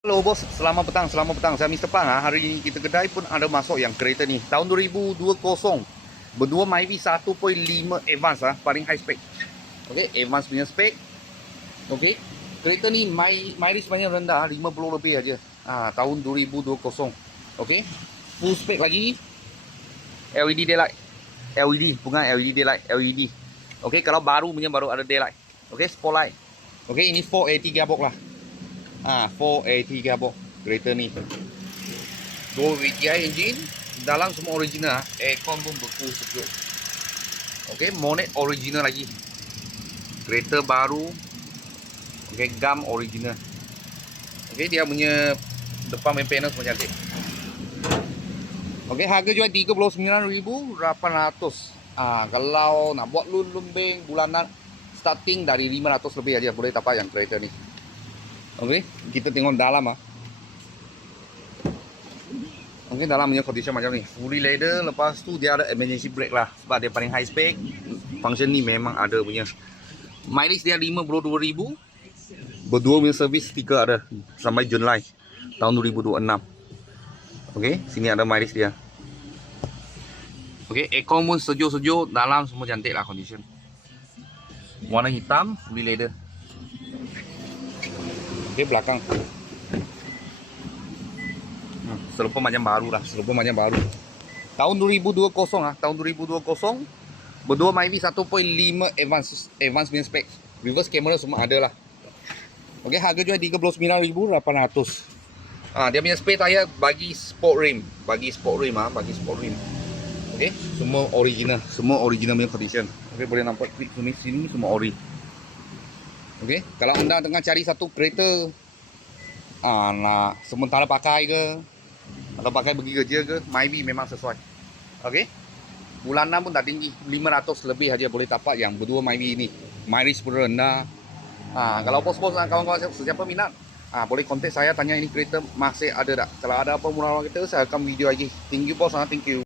Halo bos, selamat petang. Saya Mr. Pang. Hari ini kita kedai pun ada masuk yang kereta ni. Tahun 2020. Berdua Myvi 1.5 Advance paling high spec. Okey, Advance punya spec. Okey. Kereta ni mileage sebenarnya rendah, 50 lebih aja. Tahun 2020. Okey. Full spec lagi. LED daylight. LED, bukan LED daylight, LED. Okey, kalau baru punya baru ada daylight. Okey, spotlight. Okey, ini 480 gearbox lah. 480 gearbox kereta ni. 2 VTI engine, dalam semua original. Aircon pun beku sejuk. Okey, monet original lagi. Kereta baru. Okey, gam original. Okey, dia punya depan maintenance pun cantik. Okey, harga jual 39,800. Kalau nak buat loan lembing bulanan starting dari 500 lebih aja boleh dapat yang kereta ni. Okey, kita tengok dalam Okey, dalam punya condition macam ni. Fully leather, lepas tu dia ada emergency brake lah sebab dia paling high spec. Function ni memang ada punya. Mileage dia 52,000. Berdua punya service stiker ada sampai Julai tahun 2026. Okey, sini ada mileage dia. Okey, aircon pun sejuk-sejuk, dalam semua cantik lah condition. Warna hitam, fully leather. Okey, belakang. Serupa macam baru lah, Tahun 2020 tahun 2020. Berdua Myvi 1.5 Advance punya spec. Reverse camera semua ada lah. Okey, harga jual 39,800. Dia punya spare tayar bagi sport rim, bagi sport rim. Okey, semua original punya condition. Okey, boleh nampak klik sini semua ori. Okey, kalau anda tengah cari satu kereta nak sementara pakai ke atau pakai pergi kerja ke, Myvi memang sesuai. Okey, bulanan pun tak tinggi, 500 lebih aja boleh dapat yang berdua Myvi ini. Mileage pun rendah. Kalau bos-bos kawan-kawan siapa minat, boleh kontak saya, tanya ini kereta masih ada tak. Kalau ada apa murah kita, saya akan video lagi. Thank you bos, thank you.